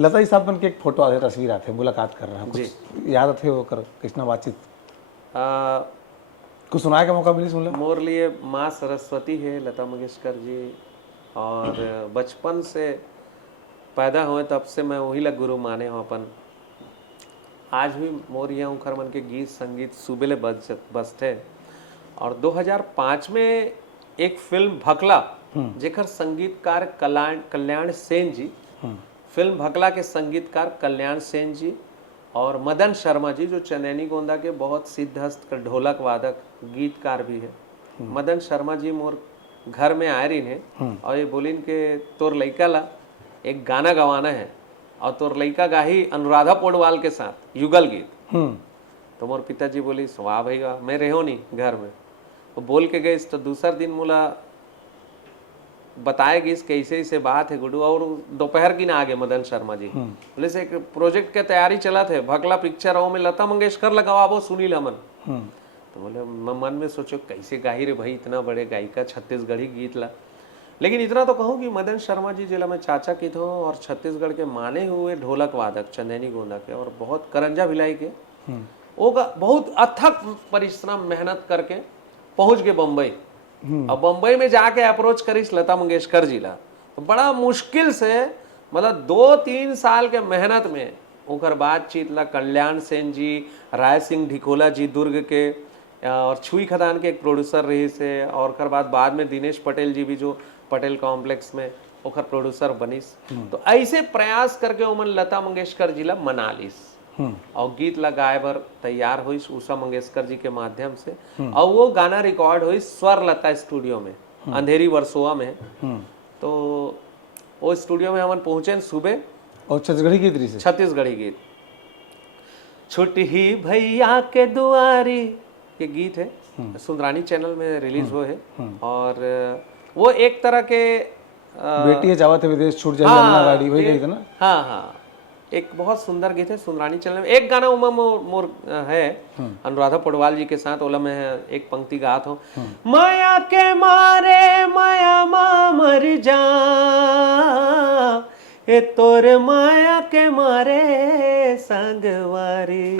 लता जी साहब बन के एक फोटो आते, तस्वीर आते, मुलाकात कर रहे हैं, कुछ याद थे वो कर कृष्णा बातचीत कुछ सुनाए का मौका मिली सुन ले। मोर लिए माँ सरस्वती है लता मंगेशकर जी, और बचपन से पैदा हुए तब से मैं वही लग गुरु माने हूँ अपन। आज भी मोर यहाँ उखर मन के गीत संगीत सुबेले बजते। और 2005 में एक फिल्म भकला, जेकर संगीतकार कल्याण सेन जी, फिल्म भकला के संगीतकार कल्याण सेन जी और मदन शर्मा जी, जो चनैनी गोंदा के बहुत सिद्धहस्त ढोलक वादक गीतकार भी है। मदन शर्मा जी मोर घर में आए रही हैं और ये बोलिन के तोर लइका ला एक गाना गवाना है और तोर लइका गाही अनुराधा पौडवाल के साथ युगल गीत। तो मोर पिताजी बोली वाह भाई वाह, मैं रहो नहीं घर में। वो बोल के गई तो दूसर दिन मोला बताएगी कैसे ऐसे बात है गुडू। और दोपहर की ना आगे मदन शर्मा जी बोले से एक प्रोजेक्ट के तैयारी चला थे, भगला पिक्चर आओ में लता मंगेशकर लगावा वो सुनील हमन। तो बोले मन में सोचो कैसे गाही रे भाई, इतना बड़े गायिका छत्तीसगढ़ी गीत ला। लेकिन इतना तो कहूँ कि मदन शर्मा जी जिला में चाचा की थो और छत्तीसगढ़ के माने हुए ढोलक वादक चंदैनी गोंदा के और बहुत करंजा भिलाई के, वो बहुत अथक परिश्रम मेहनत करके पहुंच गए बम्बई। और बम्बई में जाके अप्रोच करीस लता मंगेशकर जी ला, तो बड़ा मुश्किल से मतलब 2-3 साल के मेहनत में उनकर बातचीत ला कल्याण सेन जी, राय सिंह ढिकोला जी दुर्ग के और छुई खदान के एक प्रोड्यूसर रही से, और बाद में दिनेश पटेल जी भी जो पटेल कॉम्प्लेक्स में ओखर प्रोड्यूसर बनिस। तो ऐसे प्रयास करके उमन लता मंगेशकर जी ला मना लिस और गीत लगाए बर तैयार हुई उषा मंगेशकर जी के माध्यम से। और वो गाना रिकॉर्ड हुई स्वर लता स्टूडियो में, अंधेरी वर्सोवा में। तो वो स्टूडियो में हम पहुंचे सुबह, और छत्तीसगढ़ी गीत रही से, छत्तीसगढ़ी गीत छुट्टी ही भैया के दुआरी के गीत है, सुंदरानी चैनल में रिलीज हुए है। और वो एक तरह के बेटी जावत है विदेश छूट जाए जलना गाड़ी वही गई थी ना। हाँ हाँ, एक बहुत सुंदर गीत है सुंदरानी चैनल में। एक गाना उमा मोर है अनुराधा पौडवाल जी के साथ, ओला में एक पंक्ति गात हूँ, माया के मारे माया माँ मर जा, ए तोर माया के मारे संगवारी।